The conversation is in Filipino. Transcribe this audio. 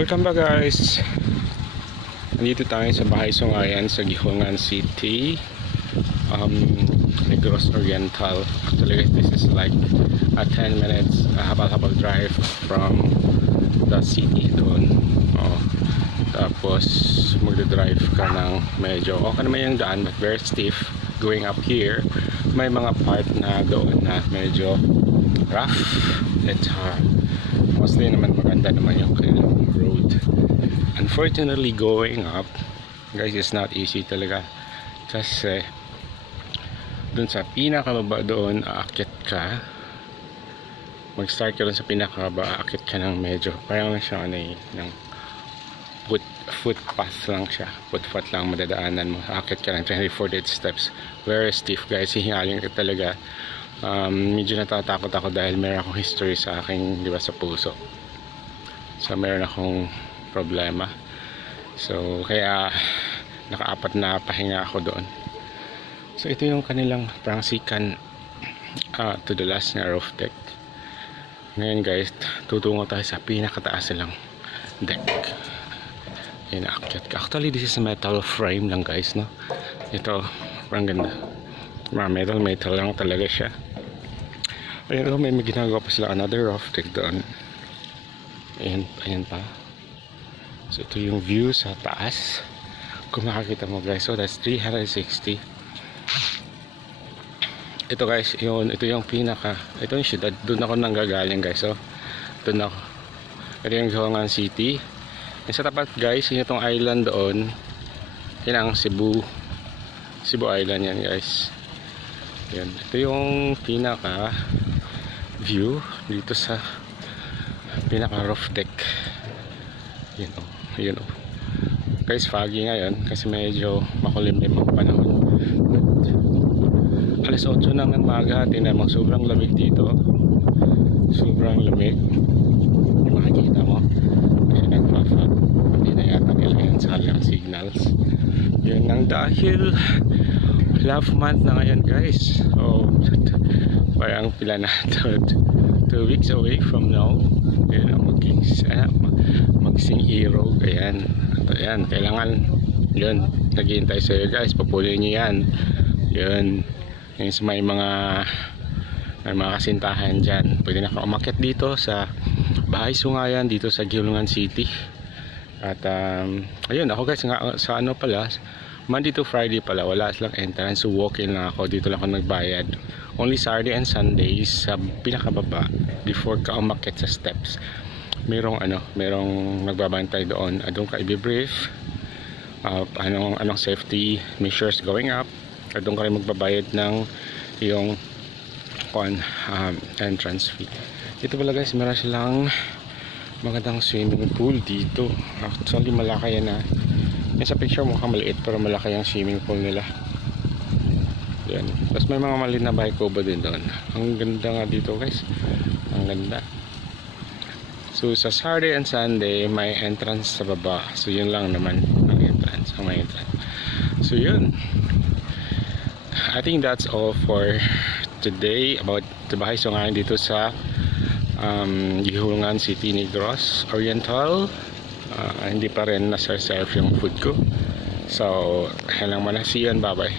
Welcome back guys. Nandito tayo sa Bahay Sungayan sa Gihungan City, Negros Oriental. Actually guys, this is like a 10 minutes habal-habal drive from the city doon. Tapos magdadrive ka ng medyo okay naman yung daan, but very stiff going up here. May mga part na doon na medyo rough. It's mostly naman maganda naman yung kanilang road. Unfortunately, going up guys is not easy talaga, kasi dun sa pinakababa doon aakyat ka, mag-start ka dun sa pinakababa, aakyat ka ng medyo parang lang siya ng footpath lang siya, footpath lang madadaanan mo, aakyat ka ng 348 steps. Very stiff guys, hihingalin ka talaga. Medyo natatakot ako dahil meron akong history sa aking, di ba, sa puso. So meron akong problema, so kaya nakaapat na pahinga ako doon. So ito yung kanilang prangsikan to the last na roof deck. Ngayon guys, tutungo tayo sa pinakataas nilang deck. Inaakyat ka. Actually this is metal frame lang guys, no? Ito parang ganda, metal lang talaga siya. Ayun, may ginagawa pa sila another roof deck doon. Ayan pa. So ito yung view sa taas, kung makakita mo guys. So that's 360. Ito guys, ito yung ito yung syudad, doon ako nanggagaling guys. So doon ako, ito yung Gihungan City. Yung sa tapat guys, yun itong island doon, yun ang Cebu Island yan guys. Yan, ito yung pinaka view dito sa pinaka roof deck. Yun o guys, foggy ngayon kasi medyo makulimlim ang panahon. But alas 8 na ng maga, tingnan mo, sobrang lamig dito, sobrang lamig. Yung makikita mo kasi nagpa-fog, hindi na yata nila yan sa kanilang signals. Yun ang dahil love month na ngayon guys. So parang pila na 2 weeks away from now, yun ang magsing hero. Ayan, kailangan yun, naghihintay sa'yo guys, papulin nyo yan. Yun may mga kasintahan dyan, pwede na ka umakyat dito sa Bahay Sungayan dito sa Gihungan City. At ayun, ako guys sa ano pala, Monday to Friday pala wala silang entrance, so walk-in lang ako. Dito lang ako nagbayad. Only Saturday and Sundays sa pinakababa before ka umakyat sa steps, merong nagbabantay doon. Doon ka i-brief anong safety measures going up. Doon ka rin magbabayad ng yung entrance fee. Dito pala guys, meron silang magandang swimming pool dito. Actually malaki yan yan sa picture mukhang maliit, pero malaki yung swimming pool nila. Yan. Tapos may mga maliit na bahay kubo din doon. Ang ganda nga dito guys, ang ganda. So sa Saturday and Sunday may entrance sa baba, so yun lang naman ang entrance, so yun. I think that's all for today about the Bahay Sungayan dito sa Gihungan City, Negros Oriental. Hindi pa rin na-serve yung food ko, so kailangan mo na. See you and bye bye.